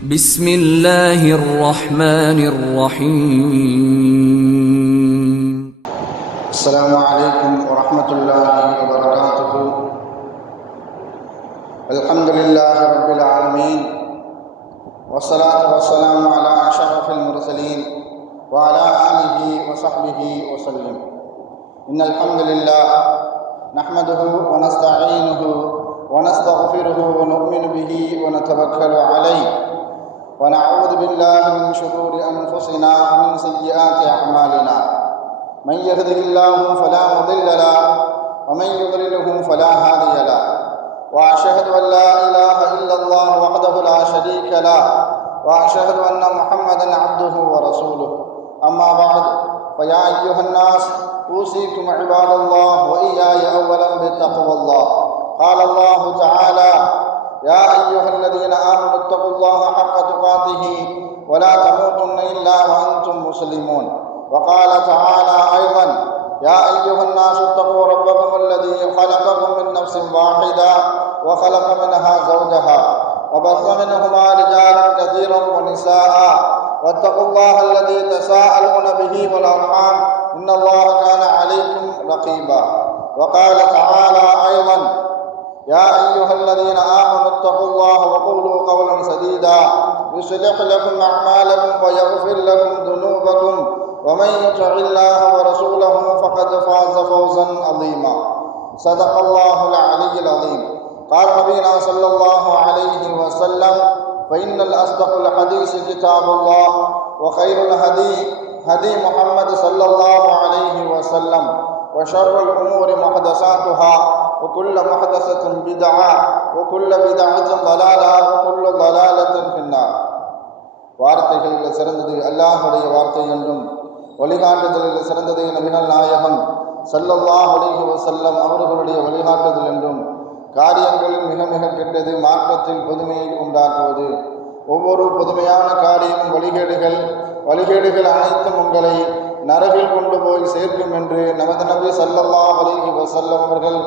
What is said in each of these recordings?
بسم الله الرحمن الرحيم. السلام عليكم ورحمة الله وبركاته. الحمد لله رب العالمين، والصلاة والسلام على أشرف المرسلين وعلى آله وصحبه وسلم. إن الحمد لله نحمده ونستعينه ونستغفره ونؤمن به ونتوكل عليه، ونعوذ بالله من شرور أنفسنا ومن سيئات أعمالنا. من يهده الله فلا مضل له ومن يضلله فلا هادي له، وأشهد أن لا إله إلا الله وحده لا شريك له، وأشهد أن محمدا عبده ورسوله. أما بعد، فيا أيها الناس أوصيكم عباد الله وإياي أولا بتقوى الله. قال الله تعالى: يا أيها الذين آمنوا اتقوا الله حق تقاته ولا تموتن إلا وأنتم مسلمون. وقال تعالى أيضا: يا أيها الناس اتقوا ربكم الذي خلقكم من نفس واحدة وخلق منها زوجها وبث منهما رجالا كثيرا ونساء، واتقوا الله الذي تساءلون به والأرحام إن الله كان عليكم رقيبا. وقال تعالى أيضا: يا أيها الذين آمنوا اتقوا الله وقولوا قولا سديدا يصلح لكم أعمالكم ويغفر لكم ذنوبكم، ومن يطع الله ورسوله فقد فاز فوزا عظيما. صدق الله العلي العظيم. قال نبينا صلى الله عليه وسلم: فإن الأصدق الحديث كتاب الله، وخير الهدي هدي محمد صلى الله عليه وسلم، وشر الأمور محدثاتها، وكل محدثة بدعة، وكل بدعة ضلالة، وكل ضلالة في النار. வார்த்தைகளில் சிறந்தது அல்லாஹ்வுடைய வார்த்தை என்றும், வழிகாட்டுதலில் சிறந்தது நபிகள் நாயகம் ஸல்லல்லாஹு அலைஹி வஸல்லம் அவர்களுடைய வழிகாட்டுதல் என்றும், காரியங்களில் மிக மிக கெட்டது மார்க்கத்தில் புதுமையை உண்டாக்குவது. ஒவ்வொரு புதுமையான காரியமும் வழிகேடுகள் அனைத்தும் உங்களை நரகில் கொண்டு போய் சேர்க்கும் என்று நமது நபி ஸல்லல்லாஹு அலைஹி வஸல்லம் அவர்கள்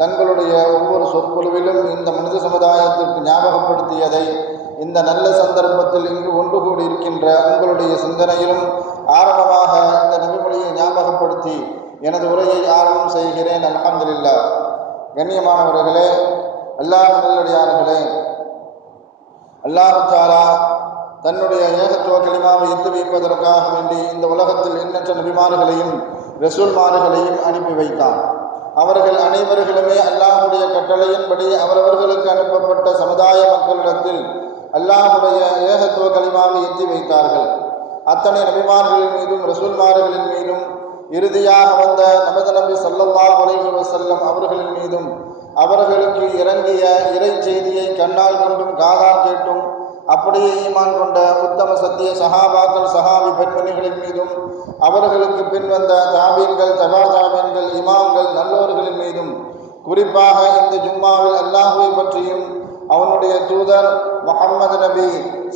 தங்களுடைய ஒவ்வொரு சொற்பொழிவிலும் இந்த மனித சமுதாயத்திற்கு ஞாபகப்படுத்தியதை இந்த நல்ல சந்தர்ப்பத்தில் இங்கு ஒன்று கூடி இருக்கின்ற உங்களுடைய சிந்தனையிலும் ஆரம்பமாக இந்த நபிமொழியை ஞாபகப்படுத்தி எனது உரையை ஆரம்பம் செய்கிறேன். அல்ஹம்துலில்லாஹ். கண்ணியமானவர்களே, அல்லாஹ் நல்லடியார்களே, அல்லாஹ் தஆலா தன்னுடைய ஏகத்துவ கலிமாவை எத்தி வைப்பதற்காக வேண்டி இந்த உலகத்தில் எண்ணற்ற நபிமார்களையும் ரசூல்மார்களையும் அனுப்பி வைத்தான். அவர்கள் அனைவர்களுமே அல்லாஹுடைய கட்டளையின்படி அவரவர்களுக்கு அனுப்பப்பட்ட சமுதாய மக்களிடத்தில் அல்லாஹுடைய ஏகத்துவ கலிமாவை எத்தி வைத்தார்கள். அத்தனை நபிமார்களின் மீதும் ரசூல்மார்களின் மீதும் இறுதியாக வந்த நமது நபி ஸல்லல்லாஹு அலைஹி வஸல்லம் அவர்களின் மீதும் அவர்களுக்கு இறங்கிய இறை செய்தியை கண்ணால் கண்டும் காதால் கேட்டும் அப்படியே ஈமான் கொண்ட உத்தம சத்திய சஹாபாக்கள் சஹாபி பெண்மணிகளின் மீதும் அவர்களுக்கு பின் வந்த தாபீன்கள் தபா தாபீன்கள் இமாம்கள் நல்லோர்களின் மீதும் குறிப்பாக இந்த ஜும்மாவில் அல்லாஹ்வை பற்றியும் அவனுடைய தூதர் முஹம்மது நபி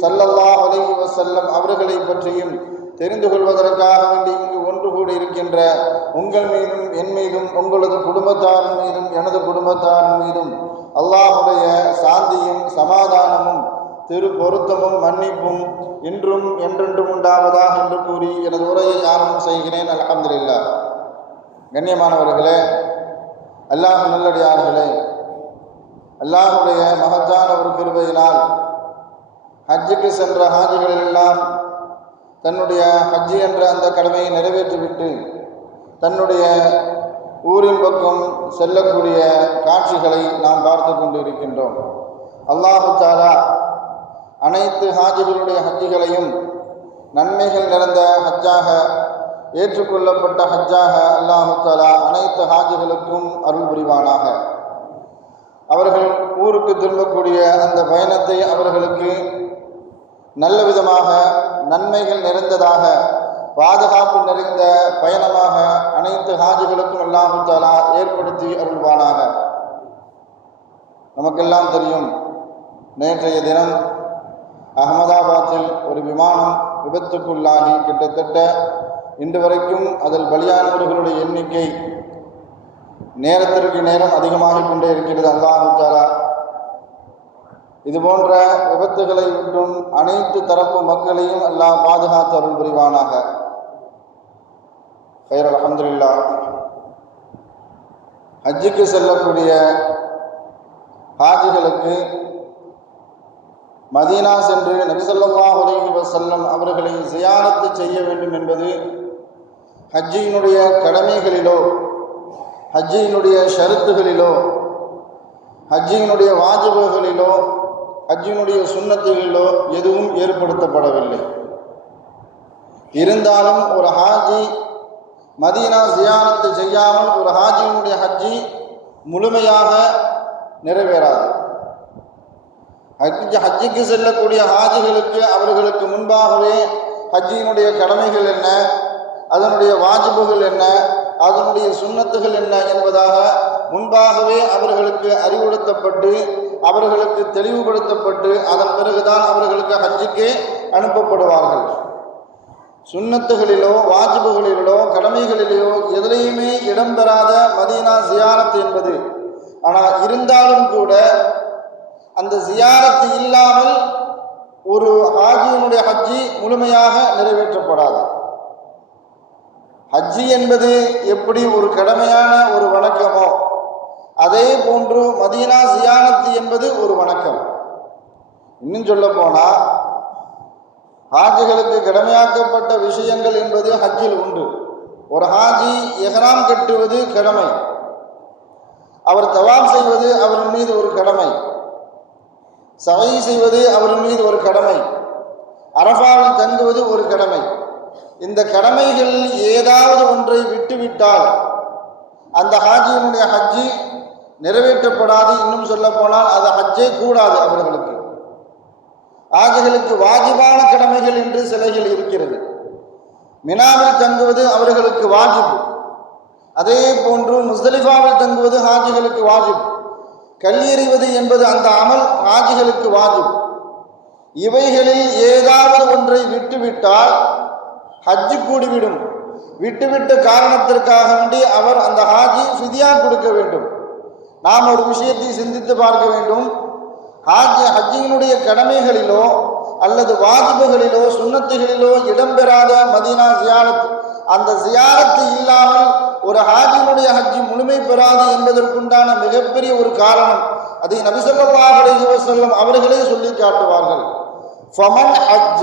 ஸல்லல்லாஹு அலைஹி வஸல்லம் அவர்களை பற்றியும் தெரிந்து கொள்வதற்காக வேண்டி இங்கு ஒன்று கூடி இருக்கின்ற உங்கள் மீதும் என் மீதும் உங்களது குடும்பத்தாரின் மீதும் எனது குடும்பத்தாரின் மீதும் அல்லாஹுடைய சாந்தியும் சமாதானமும் திரு பொருத்தமும் மன்னிப்பும் இன்றும் என்றென்றும் உண்டாவதாக என்று கூறி எனது உரையை ஆரம்பம் செய்கிறேன். அல்ஹம்துலில்லாஹ். கண்ணியமானவர்களே, அல்லாஹ் நல்லடியார்களே, அல்லாஹுடைய மகத்தான ஒரு கிருபையினால் ஹஜ்ஜுக்கு சென்ற ஹாஜிகளெல்லாம் தன்னுடைய ஹஜ்ஜி என்ற அந்த கடமையை நிறைவேற்றிவிட்டு தன்னுடைய ஊரின் பக்கம் செல்லக்கூடிய காட்சிகளை நாம் பார்த்து கொண்டு இருக்கின்றோம். அல்லாஹு தஆலா அனைத்து ஹாஜிகளுடைய ஹஜ்ஜுகளையும் நன்மைகள் நிறைந்த ஹஜ்ஜாக ஏற்றுக்கொள்ளப்பட்ட ஹஜ்ஜாக அல்லாஹு தஆலா அனைத்து ஹாஜிகளுக்கும் அருள் புரிவானாக. அவர்கள் ஊருக்கு திரும்பக்கூடிய அந்த பயணத்தை அவர்களுக்கு நல்ல விதமாக நன்மைகள் நிறைந்ததாக பாதுகாப்பு நிறைந்த பயணமாக அனைத்து ஹாஜிகளுக்கும் அல்லாஹு தஆலா ஏற்படுத்தி அருள்வானாக. நமக்கெல்லாம் தெரியும், நேற்றைய தினம் அகமதாபாத்தில் ஒரு விமானம் விபத்துக்குள்ளாகி கிட்டத்தட்ட இன்று வரைக்கும் அதில் பலியானவர்களுடைய எண்ணிக்கை நேரத்திற்கு நேரம் அதிகமாகிக் கொண்டே இருக்கிறது. அல்லாஹ் தஆலா இது போன்ற விபத்துகளை விட்டும் அனைத்து தரப்பு மக்களையும் அல்லாஹ் பாதுகாத்து அருள் புரிவானாக. ஹைர், அல்ஹம்துலில்லாஹ். ஹஜ்ஜுக்கு செல்லக்கூடிய ஹாஜிகளுக்கு மதீனா சென்று நபி ஸல்லல்லாஹு அலைஹி வஸல்லம் அவர்களை ஜியாரத்து செய்ய வேண்டும் என்பது ஹஜ்ஜினுடைய கடமைகளிலோ, ஹஜ்ஜினுடைய ஷரத்துகளிலோ, ஹஜ்ஜினுடைய வாஜிபுகளிலோ, ஹஜ்ஜினுடைய சுன்னத்துகளிலோ எதுவும் ஏற்படுத்தப்படவில்லை. இருந்தாலும் ஒரு ஹாஜி மதீனா ஜியாரத்து செய்யாமல் ஒரு ஹாஜியினுடைய ஹஜ்ஜி முழுமையாக நிறைவேறாது. ஹஜ்ஜுக்கு செல்லக்கூடிய ஹாஜிகளுக்கு அவர்களுக்கு முன்பாகவே ஹஜ்ஜினுடைய கடமைகள் என்ன, அதனுடைய வாஜிபுகள் என்ன, அதனுடைய சுன்னத்துகள் என்ன என்பதாக முன்பாகவே அவர்களுக்கு அறிவுறுத்தப்பட்டு அவர்களுக்கு தெளிவுபடுத்தப்பட்டு அதன் பிறகுதான் அவர்களுக்கு ஹஜ்ஜுக்கு அனுப்பப்படுவார்கள். சுன்னத்துகளிலோ வாஜிபுகளிலோ கடமைகளிலோ எதிலையுமே இடம்பெறாத மதீனா ஜியாரத் என்பது. ஆனால் இருந்தாலும் கூட அந்த ஜியாரத்து இல்லாமல் ஒரு ஹாஜியினுடைய ஹஜ்ஜி முழுமையாக நிறைவேற்றப்படாது. ஹஜ்ஜி என்பது எப்படி ஒரு கடமையான ஒரு வணக்கமோ அதே போன்று மதீனா ஜியாரத் என்பது ஒரு வணக்கம். இன்னும் சொல்ல போனால் ஹாஜிகளுக்கு கடமையாக்கப்பட்ட விஷயங்கள் என்பது ஹஜ்ஜில் உண்டு. ஒரு ஹாஜி இஹ்ராம் கட்டுவது கடமை, அவர் தவாப் செய்வது அவரின் மீது ஒரு கடமை, சை செய்வது அவரின் மீது ஒரு கடமை, அரஃபாவில் தங்குவது ஒரு கடமை. இந்த கடமைகள் ஏதாவது ஒன்றை விட்டுவிட்டால் அந்த ஹாஜியினுடைய ஹஜ்ஜி நிறைவேற்றப்படாது. இன்னும் சொல்ல போனால் அது ஹஜ்ஜே கூடாது. அவர்களுக்கு ஹாஜிகளுக்கு வாஜிபான கடமைகள் என்று சிலைகள் இருக்கிறது. மினாவில் தங்குவது அவர்களுக்கு வாஜிப், அதே போன்று முஸ்தலிஃபாவில் தங்குவது ஹாஜிகளுக்கு வாஜிப், கல்லெறிவது என்பது அந்த அமல் ஹாஜிகளுக்கு வாஜிப். இவைகளில் ஏதாவது ஒன்றை விட்டுவிட்டால் ஹஜ்ஜு கூடிவிடும். விட்டுவிட்ட காரணத்திற்காக வேண்டி அவர் அந்த ஹாஜி ஃபிதியா கொடுக்க வேண்டும். நாம் ஒரு விஷயத்தை சிந்தித்து பார்க்க வேண்டும். ஹஜ்ஜினுடைய கடமைகளிலோ அல்லது வாஜிபுகளிலோ சுன்னத்துகளிலோ இடம்பெறாத மதீனா ஜியாரத், அந்த ஜியாரத்து இல்லாமல் ஒரு ஹாஜினுடைய ஹஜ்ஜி முழுமை பெறாது என்பதற்குண்டான மிகப்பெரிய ஒரு காரணம். அதை நபி ஸல்லல்லாஹு அலைஹி வஸல்லம் அவர்களே சொல்லி காட்டுவார்கள். ஃபமன் ஹஜ்ஜ,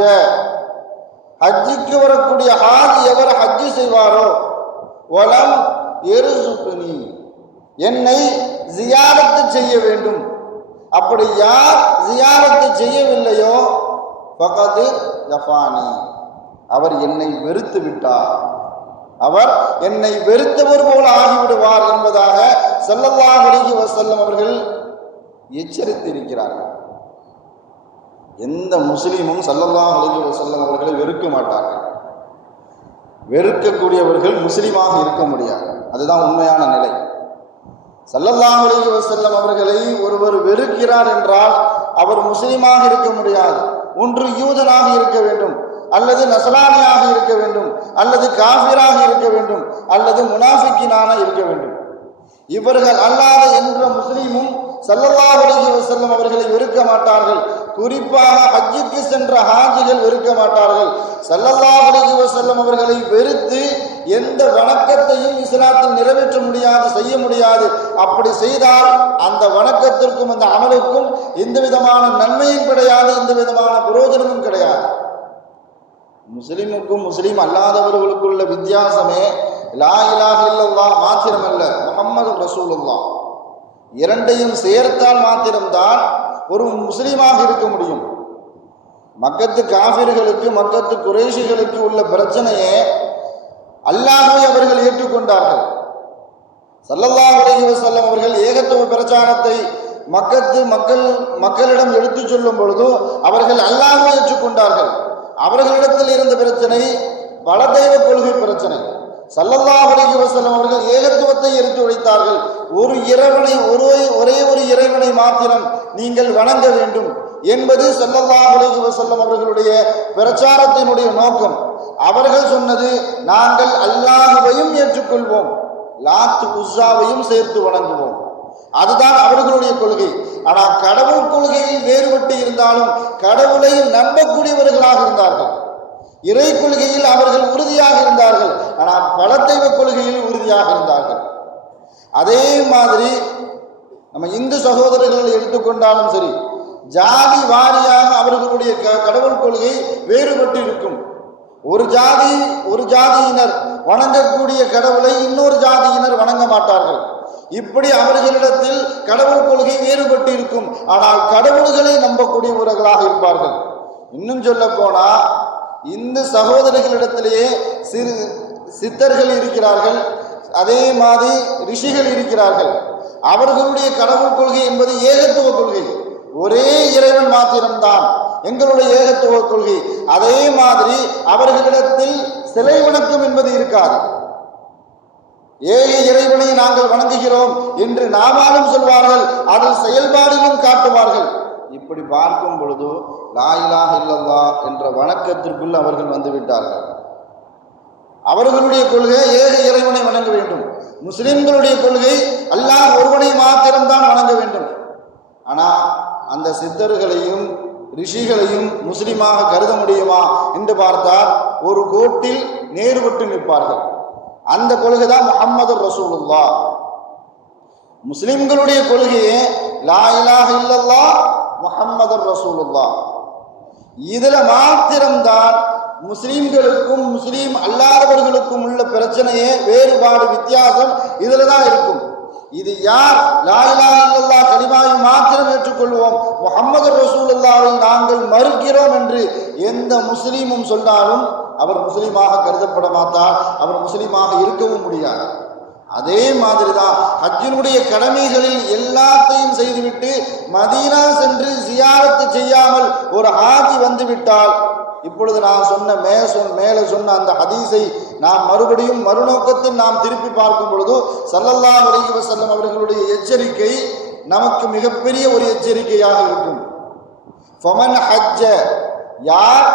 ஹஜ்ஜிக்கு வரக்கூடிய ஹாஜி எவர் ஹஜ்ஜி செய்வாரோ, வலம் எருசுக்னி, என்னை ஜியாரத்து செய்ய வேண்டும். அப்படி யார் ஜியாரத்து செய்யவில்லையோ ஃபகத் ஜஃபானி, அவர் என்னை வெறுத்து விட்டார், அவர் என்னை வெறுத்தவர் போல ஆகிவிடுவார் என்பதாக ஸல்லல்லாஹு அலைஹி வஸல்லம் அவர்கள் எச்சரித்திருக்கிறார்கள். எந்த முஸ்லீமும் ஸல்லல்லாஹு அலைஹி வஸல்லம் அவர்களை வெறுக்க மாட்டார்கள். வெறுக்கக்கூடியவர்கள் முஸ்லீமாக இருக்க முடியாது. அதுதான் உண்மையான நிலை. ஸல்லல்லாஹு அலைஹி வஸல்லம் அவர்களை ஒருவர் வெறுக்கிறார் என்றால் அவர் முஸ்லீமாக இருக்க முடியாது. ஒன்று யூதனாக இருக்க வேண்டும், அல்லது நஸ்ரானியாக இருக்க வேண்டும், அல்லது காஃபிராக இருக்க வேண்டும், அல்லது முனாஃபிக்கினாக இருக்க வேண்டும். இவர்கள் அல்லாத என்ற முஸ்லீமும் ஸல்லல்லாஹு அலைஹி வஸல்லம் அவர்களை வெறுக்க மாட்டார்கள். குறிப்பாக ஹஜ்ஜுக்கு சென்ற ஹாஜிகள் வெறுக்க மாட்டார்கள். ஸல்லல்லாஹு அலைஹி வஸல்லம் அவர்களை வெறுத்து எந்த வணக்கத்தையும் இஸ்லாத்தில் நிறைவேற்ற முடியாது, செய்ய முடியாது. அப்படி செய்தால் அந்த வணக்கத்திற்கும் அந்த அமலுக்கும் எந்த விதமான நன்மையும் கிடையாது, எந்த விதமான பிரயோஜனமும் கிடையாது. முஸ்லிமுக்கும் முஸ்லீம் அல்லாதவர்களுக்குள்ள வித்தியாசமே லா இலாஹ இல்லல்லாஹ் மாத்திரமல்ல, முஹம்மது ரசூலுல்லாஹ் இரண்டையும் சேர்த்தால் மாத்திரம்தான் ஒரு முஸ்லீமாக இருக்க முடியும். மக்கத்து காஃபிர்களுக்கு, மக்கத்து குறைஷிகளுக்கு உள்ள பிரச்சனையே அல்லாஹ்வை அவர்கள் ஏற்றுக்கொண்டார்கள். ஸல்லல்லாஹு அலைஹி வஸல்லம் அவர்கள் ஏகத்துவ பிரச்சாரத்தை மக்களிடம் எடுத்துச் சொல்லும் பொழுது அவர்கள் அல்லாஹ்வை ஏற்றுக்கொண்டார்கள். அவர்களிடத்தில் இருந்த பிரச்சனை பல தெய்வ கொள்கை பிரச்சனை. ஸல்லல்லாஹு அலைஹி வஸல்லம் அவர்கள் ஏகத்துவத்தை எடுத்து வைத்தார்கள். ஒரு இறைவனை, ஒரே ஒரு இறைவனை மாத்திரம் நீங்கள் வணங்க வேண்டும் என்பது ஸல்லல்லாஹு அலைஹி வஸல்லம் அவர்களுடைய பிரச்சாரத்தினுடைய நோக்கம். அவர்கள் சொன்னது, நாங்கள் அல்லாஹ்வையும் ஏற்றுக்கொள்வோம், லாத் உஸ்ஸாவையும் சேர்த்து வணங்குவோம். அதுதான் அவர்களுடைய கொள்கை. ஆனால் கடவுள் கொள்கையில் வேறுபட்டு இருந்தாலும் கடவுளை நம்பக்கூடியவர்களாக இருந்தார்கள். இறை கொள்கையில் அவர்கள் உறுதியாக இருந்தார்கள். ஆனால் பலதெய்வ கொள்கையில் உறுதியாக இருந்தார்கள். அதே மாதிரி நம்ம இந்து சகோதரர்கள் எடுத்துக்கொண்டாலும் சரி, ஜாதி வாரியாக அவர்களுடைய கடவுள் கொள்கை வேறுபட்டு இருக்கும். ஒரு ஜாதியினர் வணங்கக்கூடிய கடவுளை இன்னொரு ஜாதியினர் வணங்க மாட்டார்கள். இப்படி அவர்களிடத்தில் கடவுள் கொள்கை வேறுபட்டு இருக்கும். ஆனால் கடவுள்களை நம்பக்கூடியவர்களாக இருப்பார்கள். இன்னும் சொல்ல போனா இந்து சகோதரர்களிடத்திலேயே சித்தர்கள் இருக்கிறார்கள், அதே மாதிரி ரிஷிகள் இருக்கிறார்கள். அவர்களுடைய கடவுள் கொள்கை என்பது ஏகத்துவ கொள்கை. ஒரே இறைவன் மாத்திரம்தான் எங்களுடைய ஏகத்துவ கொள்கை. அதே மாதிரி அவர்களிடத்தில் சிலை வணக்கம் என்பது இருக்காது. ஏக இறைவனை நாங்கள் வணங்குகிறோம் என்று நாமாலும் சொல்வார்கள், அதில் செயல்பாடுகளும் காட்டுவார்கள். இப்படி பார்க்கும் பொழுது லா இலாஹ இல்லல்லாஹ் என்ற வணக்கத்திற்குள் அவர்கள் வந்துவிட்டார்கள். அவர்களுடைய கொள்கை ஏக இறைவனை வணங்க வேண்டும். முஸ்லிம்களுடைய கொள்கை அல்லாஹ் ஒருவனை மாத்திரம்தான் வணங்க வேண்டும். ஆனால் அந்த சித்தர்களையும் ரிஷிகளையும் முஸ்லிமாக கருத முடியுமா என்று பார்த்தால் ஒரு கோட்டில் நேர்பட்டு நிற்பார்கள். அந்த கொள்கை தான் முஹம்மது ரசூலுல்லாஹ். முஸ்லிம்களுடைய கொள்கையே லா இலாஹ இல்லல்லாஹ் முஹம்மது ரசூலுல்லாஹ். இதுல மாத்திரம்தான் முஸ்லிம்களுக்கும் முஸ்லீம் அல்லாதவர்களுக்கும் உள்ள பிரச்சனையே, வேறுபாடு, வித்தியாசம் இதுல தான் இருக்கும். இது யார் லா இலாஹ இல்லல்லாஹ் கலிமாவை மாத்திரம் ஏற்றுக்கொள்வோம், முஹம்மது ரசூலுல்லாஹை நாங்கள் மறுக்கிறோம் என்று எந்த முஸ்லீமும் சொன்னாலும் அவர் முஸ்லீமாக கருதப்பட மாட்டார், அவர் முஸ்லீமாக இருக்கவும் முடியாது. அதே மாதிரி தான் ஹஜ்ஜினுடைய கடமைகளில் எல்லாத்தையும் செய்துவிட்டு மதீனா சென்று ஜியாரத்து செய்யாமல் ஒரு ஹாஜி வந்துவிட்டால், இப்பொழுது நான் சொன்ன மேலே சொன்ன அந்த ஹதீஸை நாம் மறுபடியும் மறுநோக்கத்தில் நாம் திருப்பி பார்க்கும் பொழுது ஸல்லல்லாஹு அலைஹி வஸல்லம் அவர்களுடைய எச்சரிக்கை நமக்கு மிகப்பெரிய ஒரு எச்சரிக்கையாக இருக்கும். ஃபமன் ஹஜ்ஜ, யார்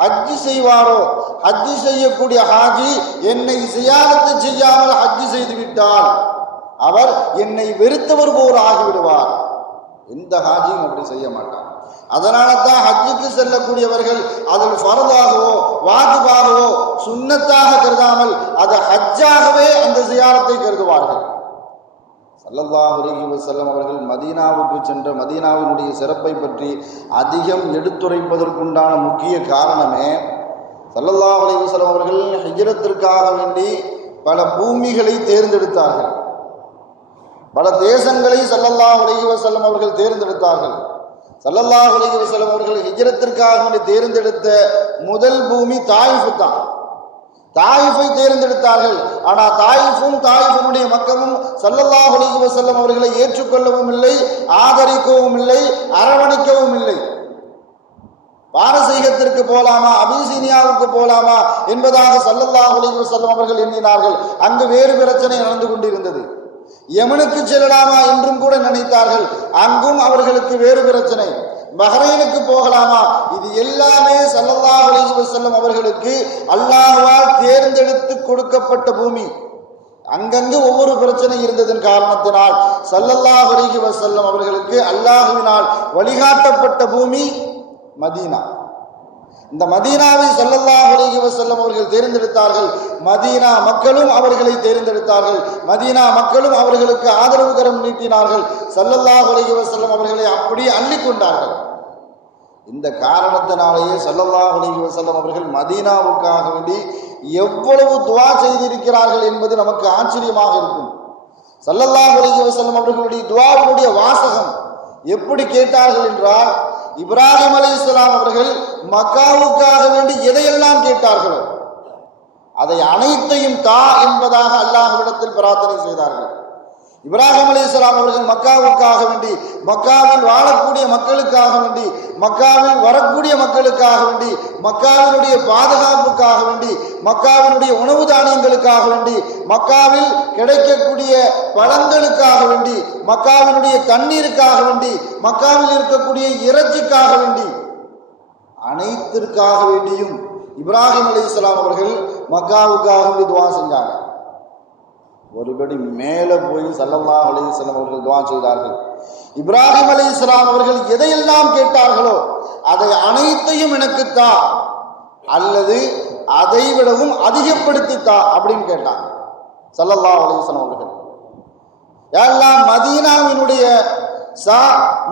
ஹஜ்ஜி செய்வாரோ, ஹஜ்ஜி செய்யக்கூடிய ஹாஜி என்னை ஜியாரத்து செய்யாமல் ஹஜ்ஜி செய்து விட்டால் அவர் என்னை வெறுத்தவர் போல் ஆகிவிடுவார். எந்த ஹாஜியும் அப்படி செய்ய மாட்டார். அதனால தான் ஹஜ்ஜுக்கு செல்லக்கூடியவர்கள் அதில் ஃபர்தாகவோ வாஜிபாகவோ சுன்னத்தாக கருதாமல் அது ஹஜ்ஜாகவே அந்த ஜியாரத்தை கருதுவார்கள். ஸல்லல்லாஹு அலைஹி வஸல்லம் அவர்கள் மதீனாவுக்கு சென்ற மதீனாவினுடைய சிறப்பை பற்றி அதிகம் எடுத்துரைப்பதற்குண்டான முக்கிய காரணமே, ஸல்லல்லாஹு அலைஹி வஸல்லம் அவர்கள் ஹிஜ்ரத்திற்காக வேண்டி பல பூமிகளை தேர்ந்தெடுத்தார்கள், பல தேசங்களை ஸல்லல்லாஹு அலைஹி வஸல்லம் அவர்கள் தேர்ந்தெடுத்தார்கள். ஸல்லல்லாஹு அலைஹி வஸல்லம் அவர்கள் ஹிஜ்ரத்திற்காக வேண்டி தேர்ந்தெடுத்த முதல் பூமி தாயிஃப் தான். தாயிஃபை தேர்ந்தெடுத்தார்கள். ஆனால் தாயிஃபுடைய மக்களும் ஸல்லல்லாஹு அலைஹி வஸல்லம் அவர்களை ஏற்றுக்கொள்ளவும் இல்லை, ஆதரிக்கவும் இல்லை, அரவணைக்கவும் இல்லை. பாரசீகத்திற்கு போலாமா, அபிசீனியாவுக்கு போலாமா என்பதாக ஸல்லல்லாஹு அலைஹி வஸல்லம் அவர்கள் எண்ணினார்கள். அங்கு வேறு பிரச்சனை நடந்து கொண்டிருந்தது. யமனுக்கு செல்லலாமா என்றும் கூட நினைத்தார்கள். அங்கும் அவர்களுக்கு வேறு பிரச்சனை. பஹ்ரைனுக்கு போகலாமா, இது எல்லாமே ஸல்லல்லாஹு அலைஹி வஸல்லம் அவர்களுக்கு அல்லாஹ்வால் தேர்ந்தெடுத்து கொடுக்கப்பட்ட பூமி. அங்கங்கு ஒவ்வொரு பிரச்சனை இருந்ததன் காரணத்தினால் ஸல்லல்லாஹு அலைஹி வஸல்லம் அவர்களுக்கு அல்லாஹ்வினால் வழிகாட்டப்பட்ட பூமி மதீனா. இந்த மதீனாவை ஸல்லல்லாஹு அலைஹி வஸல்லம் அவர்கள் தேர்ந்தெடுத்தார்கள். மதீனா மக்களும் அவர்களை தேர்ந்தெடுத்தார்கள். மதீனா மக்களும் அவர்களுக்கு ஆதரவு கரம் நீட்டினார்கள். ஸல்லல்லாஹு அலைஹி வஸல்லம் அவர்களை அப்படியே அள்ளிக்கொண்டார்கள். இந்த காரணத்தினாலேயே ஸல்லல்லாஹு அலைஹி வஸல்லம் அவர்கள் மதீனாவுக்காக வேண்டி எவ்வளவு துஆ செய்திருக்கிறார்கள் என்பது நமக்கு ஆச்சரியமாக இருக்கும். ஸல்லல்லாஹு அலைஹி வஸல்லம் அவர்களுடைய துஆவினுடைய வாசகம் எப்படி கேட்டார்கள் என்றால், இப்ராஹிம் அலைஹிஸ்ஸலாம் அவர்கள் மக்காவுக்காக வேண்டி எதையெல்லாம் கேட்டார்களோ அதை அனைத்தையும் தா என்பதாக அல்லாஹ்விடத்தில் பிரார்த்தனை செய்தார்கள். இப்ராஹிம் அலைஹிஸ்ஸலாம் அவர்கள் மக்காவுக்காக வேண்டி, மக்காவில் வாழக்கூடிய மக்களுக்காக வேண்டி, மக்காவில் வரக்கூடிய மக்களுக்காக வேண்டி, மக்காவினுடைய பாதுகாப்புக்காக வேண்டி, மக்காவினுடைய உணவு தானியங்களுக்காக வேண்டி, மக்காவில் கிடைக்கக்கூடிய பழங்களுக்காக வேண்டி, மக்காவினுடைய தண்ணீருக்காக வேண்டி, மக்காவில் இருக்கக்கூடிய இறைச்சிக்காக வேண்டி, அனைத்திற்காக வேண்டியும் இப்ராஹிம் அலைஹிஸ்ஸலாம் அவர்கள் மக்காவுக்காக வேண்டி துஆ செஞ்சாங்க. ஒருபடி மேலே போய் ஸல்லல்லாஹு அலைஹி வஸல்லம் அவர்கள் துஆ செய்தார்கள். இப்ராஹிம் அலைஹிஸ்ஸலாம் அவர்கள் எதையெல்லாம் கேட்டார்களோ அதை அனைத்தையும் எனக்கு தா, அல்லது அதை விடவும் அதிகப்படுத்தி தா அப்படின்னு கேட்டாங்க ஸல்லல்லாஹு அலைஹி வஸல்லம் அவர்கள். யா அல்லாஹ், மதீனாவினுடைய சா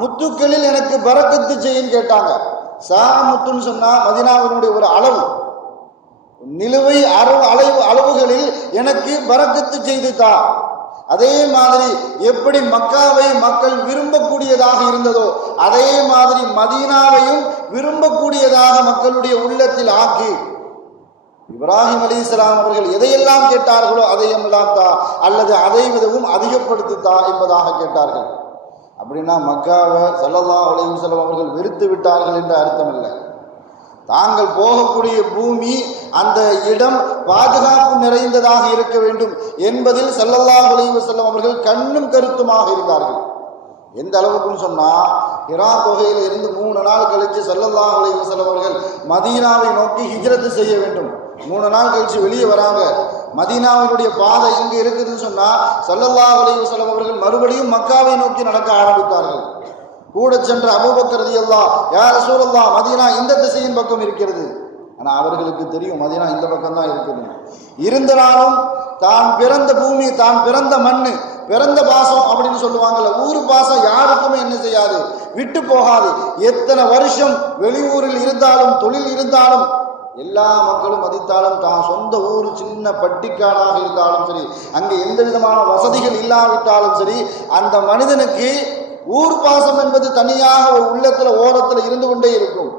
முத்துக்களில் எனக்கு பரக்கத்து செய்யும் கேட்டாங்க. சா முத்துன்னு சொன்னா மதீனாவினுடைய ஒரு அளவு, நிலுவை அளவுகளில் எனக்கு பரக்கத்து செய்து தா. அதே மாதிரி எப்படி மக்காவை மக்கள் விரும்பக்கூடியதாக இருந்ததோ அதே மாதிரி மதீனாவையும் விரும்பக்கூடியதாக மக்களுடைய உள்ளத்தில் ஆக்கி, இப்ராஹிம் அலைஹிஸ்ஸலாம் அவர்கள் எதையெல்லாம் கேட்டார்களோ அதையெல்லாம் தா, அல்லது அதை விடவும் அதிகப்படுத்தி தா என்பதாக கேட்டார்கள். அப்படின்னா மக்காவை ஸல்லல்லாஹு அலைஹி வஸல்லம் அவர்கள் வெறுத்து விட்டார்கள் என்ற அர்த்தம் இல்லை. தாங்கள் போகக்கூடிய பூமி, அந்த இடம் பாதுகாப்பு நிறைந்ததாக இருக்க வேண்டும் என்பதில் ஸல்லல்லாஹு அலைஹி வஸல்லம் அவர்கள் கண்ணும் கருத்துமாக இருந்தார்கள். எந்த அளவுக்குன்னு சொன்னா, ஹிரா குகையில இருந்து 3 நாள் கழிச்சு ஸல்லல்லாஹு அலைஹி வஸல்லம் அவர்கள் மதீனாவை நோக்கி ஹிஜ்ரத் செய்ய வேண்டும். 3 நாள் கழிச்சு வெளியே வராங்க. மதீனாவினுடைய பாதை எங்க இருக்குதுன்னு சொன்னா, ஸல்லல்லாஹு அலைஹி வஸல்லம் அவர்கள் மறுபடியும் மக்காவை நோக்கி நடக்க ஆரம்பித்தார்கள். கூட சென்ற அபூபக்கர் ரலியல்லாஹு, யா ரசூலல்லாஹ், மதீனா இந்த திசையின் பக்கம் இருக்கிறது. ஆனால் அவர்களுக்கு தெரியும் மதீனா இந்த பக்கம் தான் இருக்குது. இருந்தாலும் தான் பிறந்த பூமி, தான் பிறந்த மண்ணு, பிறந்த பாசம் அப்படின்னு சொல்லுவாங்கல்ல, ஊர் பாசம் யாருக்குமே என்ன செய்யாது, விட்டு போகாது. எத்தனை வருஷம் வெளியூரில் இருந்தாலும், தொழில் இருந்தாலும், எல்லா மக்களும் மதித்தாலும், தான் சொந்த ஊர் சின்ன பட்டிக்காடாக இருந்தாலும் சரி, அங்கே எந்த விதமான வசதிகள் இல்லாவிட்டாலும் சரி, அந்த மனிதனுக்கு ஊர் பாசம் என்பது தனியாக ஒரு உள்ளத்துல ஓரத்தில் இருந்து கொண்டே இருக்கும்.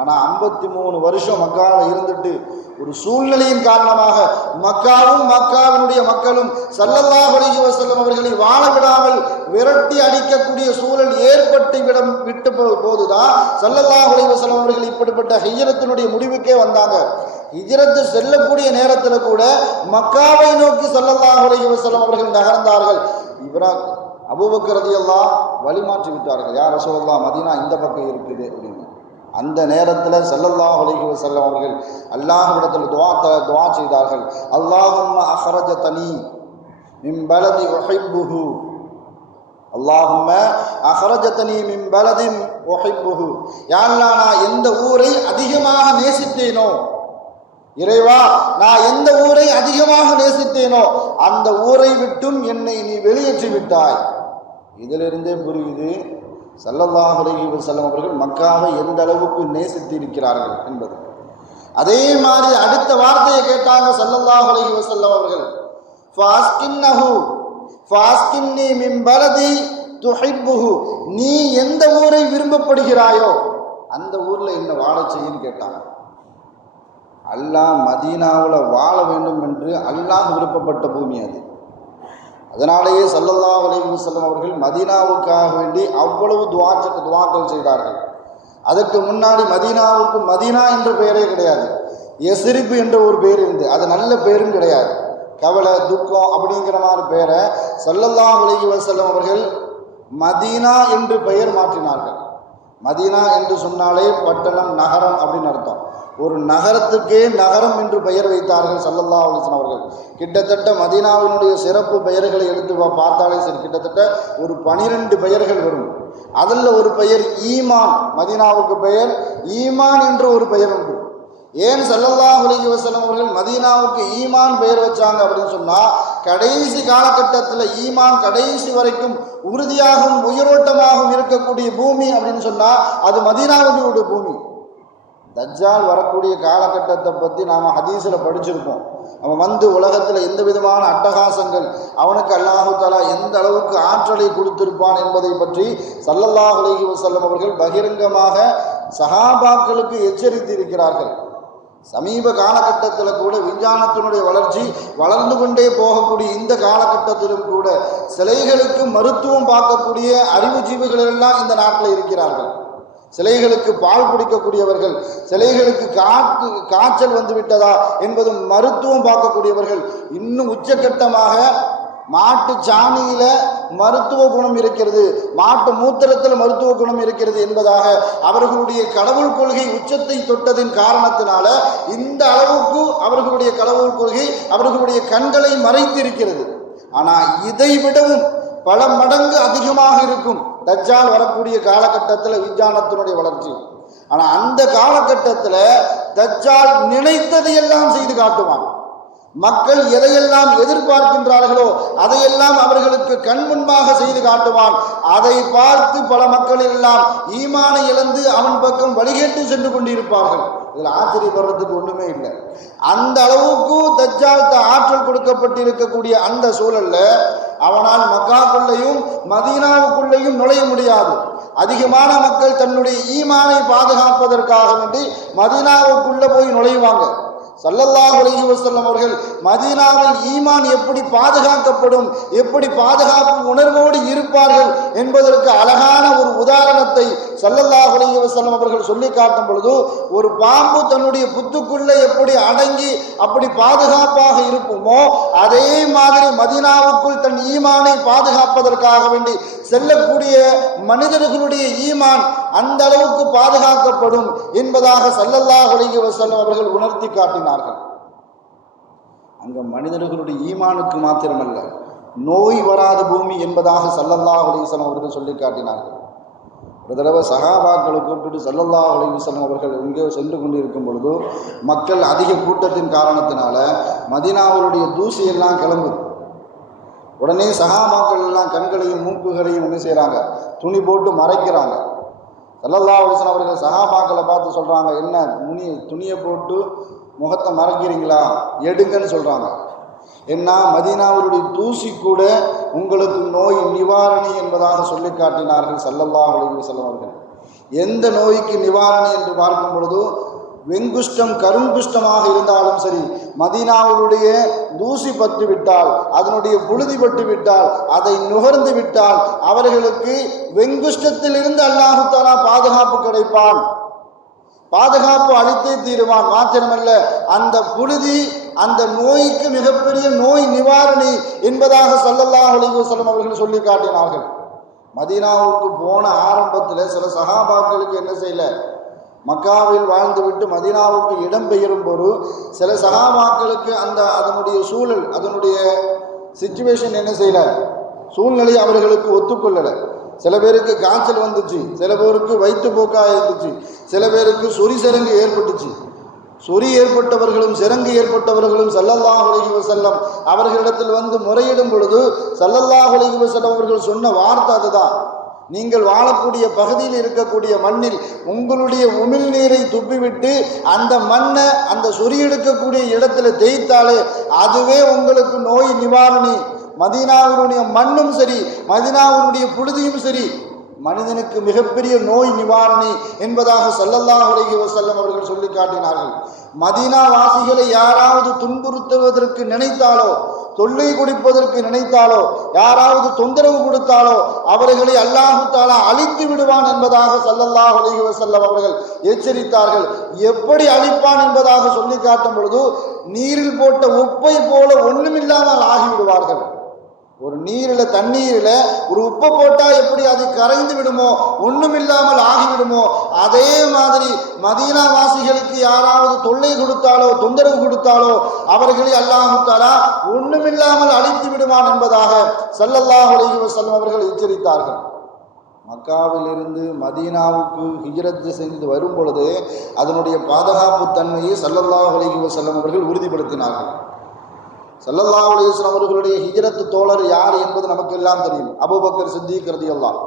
ஆனால் 53 வருஷம் மக்காவில் இருந்துட்டு ஒரு சூழ்நிலையின் காரணமாக மக்காவும் மக்காவினுடைய மக்களும் ஸல்லல்லாஹு அலைஹி வஸல்லம் அவர்களை வாழ விடாமல் விரட்டி அடிக்கக்கூடிய சூழல் ஏற்பட்டு விட்டு போதுதான் ஸல்லல்லாஹு அலைஹி வஸல்லம் அவர்கள் இப்படிப்பட்ட ஹிஜ்ரத்தினுடைய முடிவுக்கே வந்தாங்க. ஹிஜ்ரத்து செல்லக்கூடிய நேரத்தில் கூட மக்காவை நோக்கி ஸல்லல்லாஹு அலைஹி வஸல்லம் அவர்கள் நகர்ந்தார்கள். அபூபக்கர் ரலியல்லாஹு வழிமாற்றி விட்டார்கள். யா ரசூலல்லாஹ், மதீனா இந்த பக்கம் இருக்குது அப்படின்னு. அந்த நேரத்தில் ஸல்லல்லாஹு அலைஹி வஸல்லம் அவர்கள் அல்லாஹ்விடத்தில் துஆ செய்தார்கள். அல்லாஹும்ம அஹ்ரஜதனி மின் பலதி உஹிப்புஹு, அல்லாஹும்ம அஹ்ரஜதனி மின் பலதின் உஹிப்புஹு. யா அல்லாஹ், நான் எந்த ஊரை அதிகமாக நேசித்தேனோ, இறைவா, நான் எந்த ஊரை அதிகமாக நேசித்தேனோ அந்த ஊரை விட்டும் என்னை நீ வெளியேற்றி விட்டாய். இதிலிருந்தே புரியுது ஸல்லல்லாஹு அலைஹி வஸல்லம் அவர்கள் மக்காவை எந்த அளவுக்கு நேசித்து இருக்கிறார்கள் என்பது. அதே மாதிரி அடுத்த வார்த்தையை கேட்டாங்க ஸல்லல்லாஹு அலைஹி வஸல்லம் அவர்கள், ஃபாஸ்கின்னஹு ஃபாஸ்கின்னி மின் பலதி துஹிப்புஹு, நீ எந்த ஊரை விரும்பப்படுகிறாயோ அந்த ஊர்ல என்ன வாழ செய்யுன்னு கேட்டாங்க. அல்லாஹ் மதீனாவில் வாழ வேண்டும் என்று அல்லாஹ் விருப்பப்பட்ட பூமி அது. அதனாலேயே ஸல்லல்லாஹு அலைஹி வஸல்லம் அவர்கள் மதீனாவுக்காக வேண்டி அவ்வளவு துஆக்கள் செய்தார்கள். அதுக்கு முன்னாடி மதீனாவுக்கு மதீனா என்ற பெயரே கிடையாது, யஸ்ரிப் என்ற ஒரு பேர் இருந்து, அது நல்ல பேரும் கிடையாது, கவலை துக்கம் அப்படிங்கிற மாதிரி பேரை ஸல்லல்லாஹு அலைஹி வஸல்லம் அவர்கள் மதீனா என்று பெயர் மாற்றினார்கள். மதீனா என்று சொன்னாலே பட்டணம், நகரம் அப்படின்னு அர்த்தம். ஒரு நகரத்துக்கே நகரம் என்று பெயர் வைத்தார்கள் ஸல்லல்லாஹு அலைஹி வஸல்லம் அவர்கள். கிட்டத்தட்ட மதீனாவினுடைய சிறப்பு பெயர்களை எடுத்து பார்த்தாலே சரி, கிட்டத்தட்ட ஒரு 12 பெயர்கள் வரும். அதில் ஒரு பெயர் ஈமான். மதீனாவுக்கு பெயர் ஈமான் என்று ஒரு பெயர் உண்டு. ஏன் ஸல்லல்லாஹு அலைஹி வஸல்லம் அவர்கள் மதீனாவுக்கு ஈமான் பெயர் வச்சாங்க அப்படின்னு சொன்னால், கடைசி காலகட்டத்தில் ஈமான் கடைசி வரைக்கும் உறுதியாகவும் உயிரோட்டமாகவும் இருக்கக்கூடிய பூமி அப்படின்னு சொன்னால் அது மதீனாவுடைய பூமி. தஜ்ஜால் வரக்கூடிய காலகட்டத்தை பற்றி நாம் ஹதீஸில் படிச்சிருப்போம். அவன் வந்து உலகத்தில் எந்த விதமான அட்டகாசங்கள், அவனுக்கு அல்லாஹு தஆலா எந்த அளவுக்கு ஆற்றலை கொடுத்திருப்பான் என்பதை பற்றி ஸல்லல்லாஹு அலைஹி வஸல்லம் அவர்கள் பகிரங்கமாக சஹாபாக்களுக்கு எச்சரித்து இருக்கிறார்கள். சமீப காலகட்டத்தில் கூட விஞ்ஞானத்தினுடைய வளர்ச்சி வளர்ந்து கொண்டே போகக்கூடிய இந்த காலகட்டத்திலும் கூட சிலைகளுக்கு மருத்துவம் பார்க்கக்கூடிய அறிவுஜீவிகள் எல்லாம் இந்த நாட்டில் இருக்கிறார்கள். சிலைகளுக்கு பால் குடிக்கக்கூடியவர்கள், சிலைகளுக்கு காய்ச்சல் வந்து விட்டதா என்பது மருத்துவம் பார்க்கக்கூடியவர்கள், இன்னும் உச்சகட்டமாக மாட்டு சாணியில மருத்துவ குணம் இருக்கிறது, மாட்டு மூத்திரத்தில் மருத்துவ குணம் இருக்கிறது என்பதாக அவர்களுடைய கடவுள் கொள்கை உச்சத்தை தொட்டதின் காரணத்தினால இந்த அளவுக்கு அவர்களுடைய கடவுள் கொள்கை அவர்களுடைய கண்களை மறைத்திருக்கிறது. ஆனால் இதை விடவும் பல மடங்கு அதிகமாக இருக்கும் தஜ்ஜால் வரக்கூடிய காலகட்டத்தில் விஞ்ஞானத்தினுடைய வளர்ச்சி. ஆனால் அந்த காலகட்டத்தில் தஜ்ஜால் நினைத்ததையெல்லாம் செய்து காட்டுவான். மக்கள் எதையெல்லாம் எதிர்பார்க்கின்றார்களோ அதையெல்லாம் அவர்களுக்கு கண் முன்பாக செய்து காட்டுவான். அதை பார்த்து பல மக்கள் எல்லாம் ஈமானை இழந்து அவன் பக்கம் வழிகேட்டு சென்று கொண்டிருப்பார்கள். இதில் ஆச்சரியப்படுறதுக்கு ஒன்றுமே இல்லை. அந்த அளவுக்கு தஜ்ஜால் ஆற்றல் கொடுக்கப்பட்டிருக்கக்கூடிய அந்த சூழல்ல அவனால் மக்காக்குள்ளேயும் மதீனாவுக்குள்ளேயும் நுழைய முடியாது. அதிகமான மக்கள் தன்னுடைய ஈமானை பாதுகாப்பதற்காக வேண்டி மதீனாவுக்குள்ள போய் நுழைவாங்க. ஸல்லல்லாஹு அலைஹி வஸல்லம் அவர்கள் மதீனாவில் ஈமான் எப்படி பாதுகாக்கப்படும், எப்படி பாதுகாப்பு உணர்வோடு இருப்பார்கள் என்பதற்கு அழகான ஒரு உதாரணத்தை ஸல்லல்லாஹு அலைஹி வஸல்லம் அவர்கள் சொல்லி காட்டும் பொழுது, ஒரு பாம்பு தன்னுடைய புத்துக்குள்ளே எப்படி அடங்கி அப்படி பாதுகாப்பாக இருக்குமோ அதே மாதிரி மதீனாவுக்குள் தன் ஈமானை பாதுகாப்பதற்காக வேண்டி செல்லக்கூடிய மனிதர்களுடைய ஈமான் அந்த அளவுக்கு பாதுகாக்கப்படும் என்பதாக ஸல்லல்லாஹு அலைஹி வஸல்லம் அவர்கள் உணர்த்தி காட்டினார்கள். அங்க மனிதர்களுடைய ஈமானுக்கு மாத்திரமல்ல, நோய் வராத பூமி என்பதாக ஸல்லல்லாஹு அலைஹி வஸல்லம் அவர்கள் சொல்லி காட்டினார்கள். ஒரு தடவை சஹாபாக்களை கூப்பிட்டு ஸல்லல்லாஹு அலைஹி வஸல்லம் அவர்கள் எங்கேயோ சென்று கொண்டு இருக்கும் பொழுது மக்கள் அதிக கூட்டத்தின் காரணத்தினால மதீனாவுடைய தூசியெல்லாம் கிளம்புது. உடனே சஹாபாக்கள் எல்லாம் கண்களையும் மூக்குகளையும் என்ன செய்கிறாங்க, துணி போட்டு மறைக்கிறாங்க. ஸல்லல்லாஹு அலைஹி வஸல்லம் அவர்கள் சஹாபாக்களை பார்த்து சொல்கிறாங்க, என்ன துணியை போட்டு முகத்தை மறைக்கிறீங்களா, எடுங்கன்னு சொல்கிறாங்க. என்ன மதீனாவுடைய தூசி கூட உங்களுக்கு நோய் நிவாரணி என்பதாக சொல்லி காட்டினார்கள் ஸல்லல்லாஹு அலைஹி வஸல்லம் அவர்கள். எந்த நோய்க்கு நிவாரணி என்று பார்க்கும் பொழுது வெங்குஷ்டம் கருங்குஷ்டமாக இருந்தாலும் சரி, மதீனாவுடைய தூசி பட்டு விட்டால், அதனுடைய புழுதி பட்டு விட்டால், அதை நுகர்ந்து விட்டால் அவர்களுக்கு வெங்குஷ்டத்திலிருந்து அல்லாஹு தஆலா பாதுகாப்பு கிடைப்பான், பாதுகாப்பு அளித்தே தீருவான். மாத்திரமல்ல, அந்த புழுதி அந்த நோய்க்கு மிகப்பெரிய நோய் நிவாரணி என்பதாக ஸல்லல்லாஹு அலைஹி வஸல்லம் அவர்கள் சொல்லி காட்டினார்கள். மதீனாவுக்கு போன ஆரம்பத்தில் சில சஹாபாக்களுக்கு என்ன செய்யல, மக்காவில் வாழ்ந்துவிட்டு மதீனாவுக்கு இடம்பெயரும் போது சில சஹாபாக்களுக்கு அதனுடைய சூழல், அதனுடைய சிச்சுவேஷன் என்ன செய்யல, சூழ்நிலை அவர்களுக்கு ஒத்துக்கொள்ளலை. சில பேருக்கு காய்ச்சல் வந்துச்சு, சில பேருக்கு வயிற்றுப்போக்காக இருந்துச்சு, சில பேருக்கு சொறி சிரங்கு ஏற்பட்டுச்சு. சொறி ஏற்பட்டவர்களும் சிரங்கு ஏற்பட்டவர்களும் ஸல்லல்லாஹு அலைஹி வஸல்லம் அவர்களிடத்தில் வந்து முறையிடும் பொழுது ஸல்லல்லாஹு அலைஹி வஸல்லம் அவர்கள் சொன்ன வார்த்தை அதுதான், நீங்கள் வாழக்கூடிய பகுதியில் இருக்கக்கூடிய மண்ணில் உங்களுடைய உமிழ்நீரை துப்பிவிட்டு அந்த மண்ணை அந்த சொறி எடுக்கக்கூடிய இடத்துல தேய்த்தாலே அதுவே உங்களுக்கு நோய் நிவாரணி. மதீனாவினுடைய மண்ணும் சரி, மதீனாவினுடைய புழுதியும் சரி, மனிதனுக்கு மிகப்பெரிய நோய் நிவாரணி என்பதாக ஸல்லல்லாஹு அலைஹி வஸல்லம் அவர்கள் சொல்லி காட்டினார்கள். மதீனா வாசிகளை யாராவது துன்புறுத்துவதற்கு நினைத்தாலோ, தொல்லை கொடுப்பதற்கு நினைத்தாலோ, யாராவது தொந்தரவு கொடுத்தாலோ அவர்களை அல்லாஹு தஆலா அழித்து விடுவான் என்பதாக ஸல்லல்லாஹு அலைஹி வஸல்லம் அவர்கள் எச்சரித்தார்கள். எப்படி அழிப்பான் என்பதாக சொல்லி காட்டும் பொழுது, நீரில் போட்ட உப்பை போல ஒன்றுமில்லாமல் ஆகிவிடுவார்கள். ஒரு நீரில் தண்ணீரில் ஒரு உப்பை போட்டால் எப்படி அது கரைந்து விடுமோ, ஒன்றுமில்லாமல் ஆகிவிடுமோ, அதே மாதிரி மதீனா வாசிகளுக்கு யாராவது தொல்லை கொடுத்தாலோ தொந்தரவு கொடுத்தாலோ அவர்களை அல்லாஹு தஆலா ஒன்றுமில்லாமல் அழித்து விடுவான் என்பதாக ஸல்லல்லாஹு அலைஹி வஸல்லம் அவர்கள் எச்சரித்தார்கள். மக்காவிலிருந்து மதீனாவுக்கு ஹிஜ்ரத் செய்து வரும் பொழுது அதனுடைய பாதுகாப்பு தன்மையை ஸல்லல்லாஹு அலைஹி வஸல்லம் அவர்கள் உறுதிப்படுத்தினார்கள். ஸல்லல்லாஹு அலைஹி வஸல்லம் அவர்களுடைய ஹிஜ்ரத் தோழர் யார் என்பது நமக்கு எல்லாம் தெரியும். அபூபக்கர் சித்திக் ரலியல்லாஹு.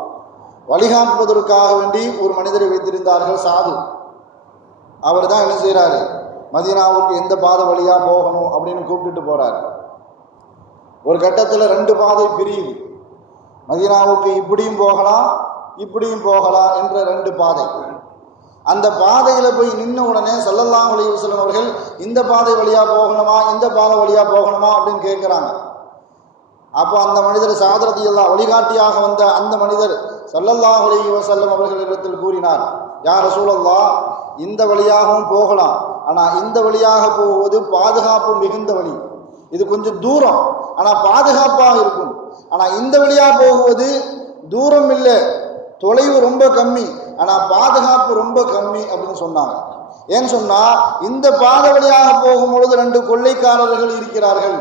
வழிகாட்டுவதற்காக வேண்டி ஒரு மனிதரை வைத்திருந்தார்கள், சாது. அவர் தான் என்ன செய்கிறாரு, மதீனாவுக்கு எந்த பாதை வழியாக போகணும் அப்படின்னு கூப்பிட்டுட்டு போகிறார். ஒரு கட்டத்தில் 2 பாதை பிரியுது. மதீனாவுக்கு இப்படியும் போகலாம் இப்படியும் போகலாம் என்ற 2 பாதை. அந்த பாதையில் போய் நின்ன உடனே ஸல்லல்லாஹு அலைஹி வஸல்லம் அவர்கள் இந்த பாதை வழியாக போகணுமா இந்த பாதை வழியாக போகணுமா அப்படின்னு கேட்குறாங்க. அப்போ அந்த மனிதர் ஸஅத் ரலியல்லாஹு வழிகாட்டியாக வந்த அந்த மனிதர் ஸல்லல்லாஹு அலைஹி வஸல்லம் அவர்களிடத்தில் கூறினார், யா ரசூலல்லாஹ், இந்த வழியாகவும் போகலாம், ஆனால் இந்த வழியாக போவது பாதுகாப்பு மிகுந்த வழி, இது கொஞ்சம் தூரம் ஆனால் பாதுகாப்பாக இருக்கும். ஆனால் இந்த வழியாக போகுவது தூரம் இல்லை, தொலைவு ரொம்ப கம்மி, ஆனால் பாதுகாப்பு ரொம்ப கம்மி அப்படின்னு சொன்னாங்க. ஏன்னு சொன்னால், இந்த பாதை வழியாக போகும்பொழுது 2 கொள்ளைக்காரர்கள் இருக்கிறார்கள்.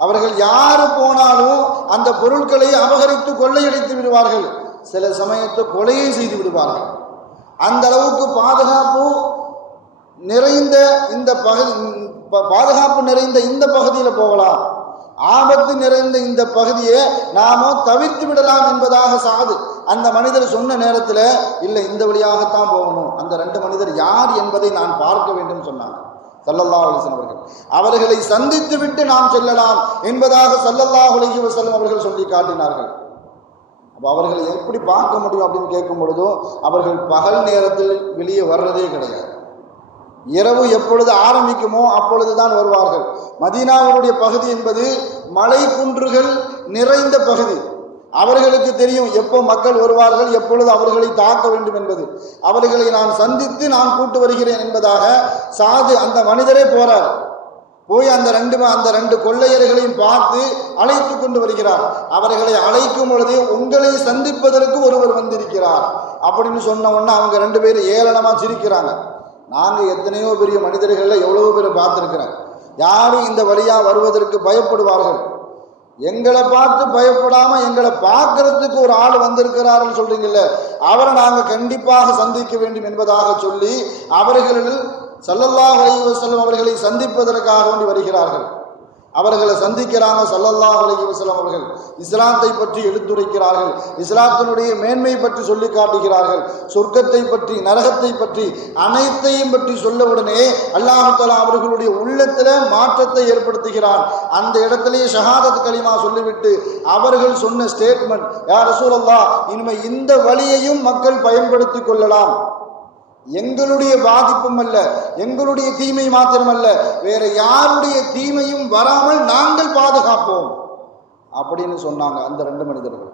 அவர்கள் யாரு போனாலும் அந்த பொருட்களை அபகரித்து கொள்ளையடித்து விடுவார்கள். சில சமயத்தை கொலையை செய்து விடுவார்கள். அந்த அளவுக்கு பாதுகாப்பு நிறைந்த இந்த பகுதியில் போகலாம், ஆபத்து நிறைந்த இந்த பகுதியை நாம தவிர்த்து விடலாம் என்பதாக சாது அந்த மனிதர் சொன்ன நேரத்தில் இல்லை, இந்த வழியாகத்தான் போகணும், அந்த 2 மனிதர் யார் என்பதை நான் பார்க்க வேண்டும் சொன்னாங்க ஸல்லல்லாஹு அலைஹி வஸல்லம் அவர்கள். அவர்களை சந்தித்து விட்டு நாம் செல்லலாம் என்பதாக ஸல்லல்லாஹு அலைஹி வஸல்லம் அவர்கள் சொல்லி காட்டினார்கள். அப்போ அவர்களை எப்படி பார்க்க முடியும் அப்படின்னு கேட்கும் பொழுதும் அவர்கள் பகல் நேரத்தில் வெளியே வர்றதே கிடையாது. இரவு எப்பொழுது ஆரம்பிக்குமோ அப்பொழுதுதான் வருவார்கள். மதீனாவுடைய பகுதி என்பது மலை குன்றுகள் நிறைந்த பகுதி. அவர்களுக்கு தெரியும் எப்போ மக்கள் வருவார்கள், எப்பொழுது அவர்களை தாக்க வேண்டும் என்பது. அவர்களை நான் சந்தித்து நான் கூட்டு வருகிறேன் என்பதாக சாது அந்த மனிதரே போறார். போய் அந்த ரெண்டு கொள்ளையர்களையும் பார்த்து அழைத்து கொண்டு வருகிறார். அவர்களை அழைக்கும் பொழுது உங்களை சந்திப்பதற்கு ஒருவர் வந்திருக்கிறார் அப்படின்னு சொன்ன உடனே அவங்க 2 பேரும் ஏளனமா சிரிக்கிறாங்க. நாங்கள் எத்தனையோ பெரிய மனிதர்களில் எவ்வளவோ பேர் பார்த்துருக்கிறேன், யாரும் இந்த வழியாக வருவதற்கு பயப்படுவார்கள். எங்களை பார்த்து பயப்படாமல் எங்களை பார்க்கறதுக்கு ஒரு ஆள் வந்திருக்கிறாருன்னு சொல்றீங்கல்ல, அவரை நாங்கள் கண்டிப்பாக சந்திக்க வேண்டும் என்பதாக சொல்லி அவர்களில் ஸல்லல்லாஹு அலைஹி வஸல்லம் அவர்களை சந்திப்பதற்காக வேண்டி வருகிறார்கள். அவர்களை சந்திக்கிறாங்க. ஸல்லல்லாஹு அலைஹி வஸல்லம் அவர்கள் இஸ்லாத்தை பற்றி எடுத்துரைக்கிறார்கள், இஸ்லாத்தினுடைய மேன்மை பற்றி சொல்லி காட்டுகிறார்கள், சொர்க்கத்தை பற்றி நரகத்தை பற்றி அனைத்தையும் பற்றி சொல்ல உடனே அல்லாஹ் தஆலா அவர்களுடைய உள்ளத்தில் மாற்றத்தை ஏற்படுத்துகிறான். அந்த இடத்திலேயே ஷஹாதத் கலிமா சொல்லிவிட்டு அவர்கள் சொன்ன ஸ்டேட்மெண்ட், யா ரசூலல்லாஹ், இனிமே இந்த வழியையும் மக்கள் பயன்படுத்தி கொள்ளலாம், எங்களுடைய பாதிப்பும் அல்ல, எங்களுடைய தீமை மாத்திரமல்ல, வேற யாருடைய தீமையும் வராமல் நாங்கள் பாதுகாப்போம் அப்படின்னு சொன்னாங்க அந்த 2 மனிதர்கள்.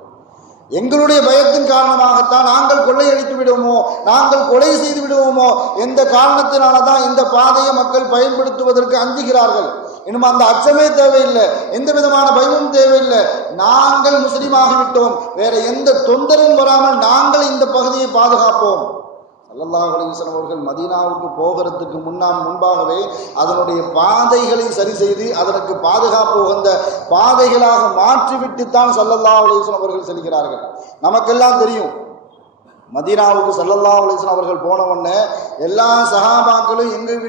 எங்களுடைய பயத்தின் காரணமாகத்தான் நாங்கள் கொள்ளையடித்து விடுவோமோ, நாங்கள் கொலை செய்து விடுவோமோ, எந்த காரணத்தினால்தான் இந்த பாதையை மக்கள் பயன்படுத்துவதற்கு அஞ்சுகிறார்கள். இன்னும் அந்த அச்சமே தேவையில்லை, எந்த விதமான பயமும் தேவையில்லை, நாங்கள் முஸ்லீமாகிவிட்டோம், வேற எந்த தொந்தரவும் வராமல் நாங்கள் இந்த பகுதியை பாதுகாப்போம். ஸல்லல்லாஹு அலைஹி வஸல்லம் அவர்கள் மதீனாவுக்கு போகிறதுக்கு முன்பாகவே அதனுடைய பாதைகளை சரி செய்து அதற்கு பாதுகாப்பு உகந்த பாதைகளாக மாற்றிவிட்டுத்தான் ஸல்லல்லாஹு அலைஹி வஸல்லம் அவர்கள் செல்கிறார்கள். நமக்கெல்லாம் தெரியும், மதீனாவுக்கு ஸல்லல்லாஹு அலைஹி வஸல்லம் அவர்கள் போன உடனே எல்லா சஹாபாக்களும் எங்கள்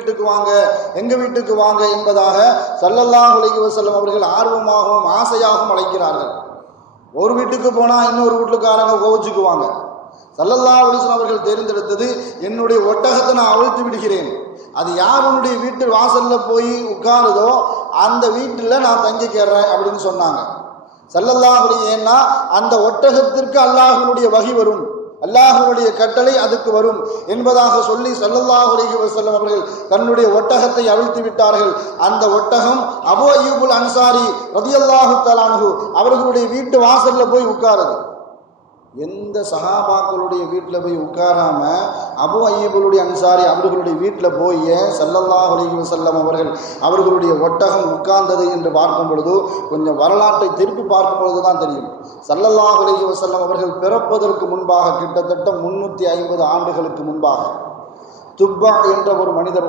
வீட்டுக்கு வாங்க என்பதாக ஸல்லல்லாஹு அலைஹி வஸல்லம் அவர்கள் ஆர்வமாகவும் ஆசையாகவும் அழைக்கிறார்கள். ஒரு வீட்டுக்கு போனால் இன்னொரு வீட்டுக்காரங்க கோவிச்சுக்குவாங்க. ஸல்லல்லாஹு அலைஹி வஸல்லம் அவர்கள் தேர்ந்தெடுத்தது, என்னுடைய ஒட்டகத்தை நான் அவிழ்த்து விடுகிறேன், அது யாருடைய வீட்டு வாசலில் போய் உட்காருதோ அந்த வீட்டில் நான் தங்கிக்கிறேன் அப்படின்னு சொன்னாங்க. ஸல்லல்லாஹு அலைஹி, ஏன்னா அந்த ஒட்டகத்திற்கு அல்லாஹ்வுடைய வஹி வரும், அல்லாஹ்வுடைய கட்டளை அதுக்கு வரும் என்பதாக சொல்லி ஸல்லல்லாஹு அலைஹி வஸல்லம் அவர்கள் தன்னுடைய ஒட்டகத்தை அவிழ்த்து விட்டார்கள். அந்த ஒட்டகம் அபூ அய்யூபுல் அன்சாரி ரலியல்லாஹு தஆலா அன்ஹு அவர்களுடைய வீட்டு வாசலில் போய் உட்காருது. எந்த சஹாபாக்களுடைய வீட்டில் போய் உட்காராம அபூ அய்யூபுல் அன்சாரி அவர்களுடைய வீட்டில் போய் ஸல்லல்லாஹு அலைஹி வஸல்லம் அவர்களுடைய ஒட்டகம் உட்கார்ந்தது என்று பார்க்கும் பொழுது, கொஞ்சம் வரலாற்றை திருப்பி பார்க்கும் பொழுது தான் தெரியும். ஸல்லல்லாஹு அலைஹி வஸல்லம் அவர்கள் பிறப்பதற்கு முன்பாக கிட்டத்தட்ட 350 ஆண்டுகளுக்கு முன்பாக துப்பா என்ற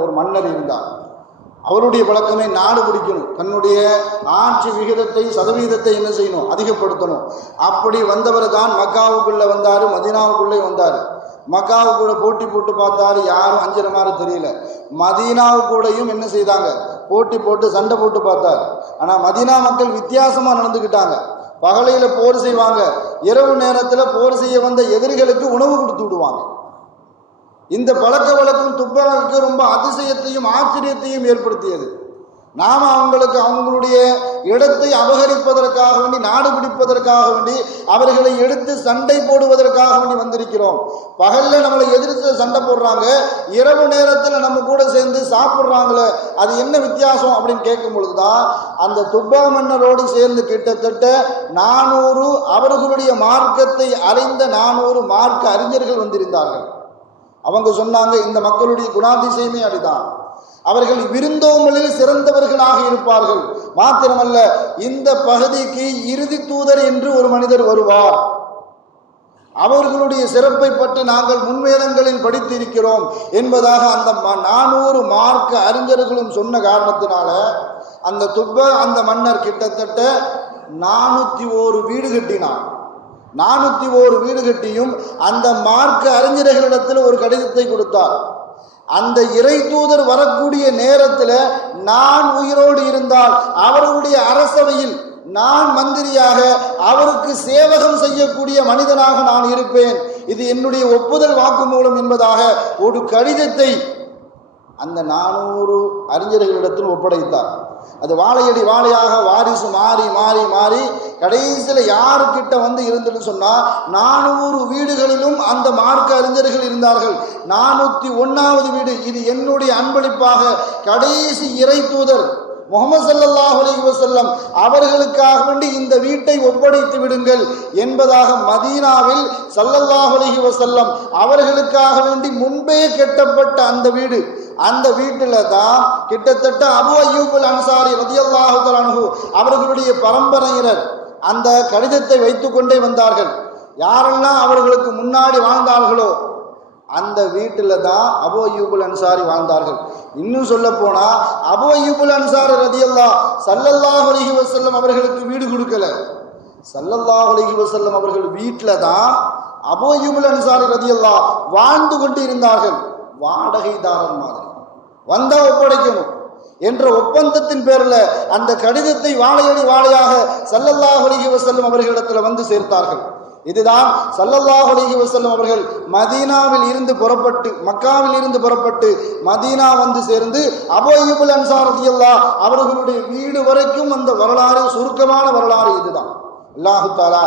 ஒரு மன்னர் இருந்தார். அவருடைய பழக்கமே நாடு பிடிக்கணும், தன்னுடைய ஆட்சி விகிதத்தை சதவீதத்தை என்ன செய்யணும், அதிகப்படுத்தணும். அப்படி வந்தவர் தான் மக்காவுக்குள்ளே வந்தார், மதீனாவுக்குள்ளே வந்தார். மக்காவுக்குள்ள போட்டி போட்டு பார்த்தாரு, யாரும் அஞ்சுற மாதிரி தெரியல. மதீனாவுக்கூடையும் என்ன செய்தாங்க, போட்டி போட்டு சண்டை போட்டு பார்த்தார். ஆனால் மதீனா மக்கள் வித்தியாசமாக நடந்துக்கிட்டாங்க. பகலையில் போர் செய்வாங்க, இரவு நேரத்தில் போர் செய்ய வந்த எதிரிகளுக்கு உணவு கொடுத்து விடுவாங்க. இந்த பழக்க வழக்கம் துப்பாவுக்கு ரொம்ப அதிசயத்தையும் ஆச்சரியத்தையும் ஏற்படுத்தியது. நாம் அவங்களுடைய இடத்தை அபகரிப்பதற்காக வேண்டி, நாடு பிடிப்பதற்காக வேண்டி, அவர்களை எடுத்து சண்டை போடுவதற்காக வேண்டி வந்திருக்கிறோம். பகலில் நம்மளை எதிர்த்து சண்டை போடுறாங்க, இரவு நேரத்தில் நம்ம கூட சேர்ந்து சாப்பிட்றாங்களே, அது என்ன வித்தியாசம் அப்படின்னு கேட்கும் பொழுதுதான் அந்த துப்பா மன்னரோடு சேர்ந்து கிட்டத்தட்ட 400 அவர்களுடைய மார்க்கத்தை அறிந்த 400 மார்க்க அறிஞர்கள் வந்திருந்தார்கள். அவங்க சொன்னாங்க, இந்த மக்களுடைய குணாதிசயமே அப்படிதான், அவர்கள் விருந்தோம்பலில் சிறந்தவர்களாக இருப்பார்கள். மாத்திரமல்ல, இந்த பகுதிக்கு இறுதி தூதர் என்று ஒரு மனிதர் வருவார், அவர்களுடைய சிறப்பை பற்றி நாங்கள் முன்வேதங்களில் படித்திருக்கிறோம் என்பதாக அந்த 400 மார்க்க அறிஞர்களும் சொன்ன காரணத்தினால அந்த அந்த மன்னர் கிட்டத்தட்ட 401 வீடு கட்டினான். 401 வீடு கட்டியும் அந்த மார்க்க அறிஞர்களிடத்தில் ஒரு கடிதத்தை கொடுத்தார். அந்த இறை தூதர் வரக்கூடிய நேரத்தில் நான் உயிரோடு இருந்தால் அவர்களுடைய அரசவையில் நான் மந்திரியாக அவருக்கு சேவகம் செய்யக்கூடிய மனிதனாக நான் இருப்பேன், இது என்னுடைய ஒப்புதல் வாக்குமூலம் என்பதாக ஒரு கடிதத்தை அந்த 400 அறிஞர்களிடத்தில் ஒப்படைத்தார். அது வாழையடி வாழையாக வாரிசு மாறி மாறி மாறி கடைசியில் யாருக்கிட்ட வந்து இருந்துன்னு சொன்னால் 400 வீடுகளிலும் அந்த மார்க்க அறிஞர்கள் இருந்தார்கள். 401வது வீடு, இது என்னுடைய அன்பளிப்பாக கடைசி இறை தூதர் முஹம்மது ஸல்லல்லாஹு அலைஹி வஸல்லம் அவர்களுக்காக வேண்டி இந்த வீட்டை ஒப்படைத்து விடுங்கள் என்பதாக மதீனாவில் ஸல்லல்லாஹு அலைஹி வஸல்லம் அவர்களுக்காக வேண்டி முன்பே கட்டப்பட்ட அந்த வீடு, அந்த வீட்டில் தான் கிட்டத்தட்ட அபூ அய்யூப் அல் அன்சாரி ரலியல்லாஹு தஆலா அன்ஹு அவர்களுடைய பரம்பரையினர் அந்த கடிதத்தை வைத்து கொண்டே வந்தார்கள். யாரெல்லாம் அவர்களுக்கு முன்னாடி வாழ்ந்தார்களோ அந்த வீட்டில் தான் அபூ அய்யூப் அல் அன்சாரி வாழ்ந்தார்கள். இன்னும் சொல்ல போனா அபூ அய்யூப் அல் அன்சாரி ஸல்லல்லாஹு அலைஹி வஸல்லம் அவர்களுக்கு வீடு கொடுக்கல. ஸல்லல்லாஹு அலைஹி வஸல்லம் அவர்கள் வீட்டில் தான் அபூ அய்யூப் அல் அன்சாரி வாழ்ந்து கொண்டு இருந்தார்கள். வாடகைதாரர் மாதிரி வந்தா ஒப்படைக்கணும் என்ற ஒப்பந்தத்தின் பேரில் அந்த கடிதத்தை வாழையடி வாழையாக ஸல்லல்லாஹு அலைஹி வஸல்லம் அவர்களிடத்தில் வந்து சேர்த்தார்கள். இதுதான் ஸல்லல்லாஹு அலைஹி வஸல்லம் அவர்கள் மதீனாவில் இருந்து புறப்பட்டு மக்காவில் இருந்து புறப்பட்டு மதீனா வந்து சேர்ந்து அபூ அய்யூப் அல் அன்சாரி ரலியல்லாஹு அவர்களுடைய வீடு வரைக்கும் அந்த வரலாறு, சுருக்கமான வரலாறு இதுதான். அல்லாஹு தஆலா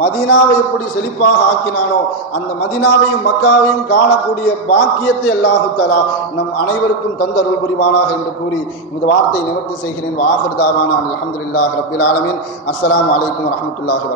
மதீனாவை எப்படி செழிப்பாக ஆக்கினானோ அந்த மதீனாவையும் மக்காவையும் காணக்கூடிய பாக்கியத்தை அல்லாஹு தஆலா நம் அனைவருக்கும் தந்தருள் புரிவானாக என்று கூறி இந்த வார்த்தை நிவர்த்தி செய்கிறேன். வாஹிர் தாவானா அல்ஹம்துலில்லாஹி ரப்பில் ஆலமீன். அஸ்ஸலாமு அலைக்கும் வரஹ்மத்துல்லாஹி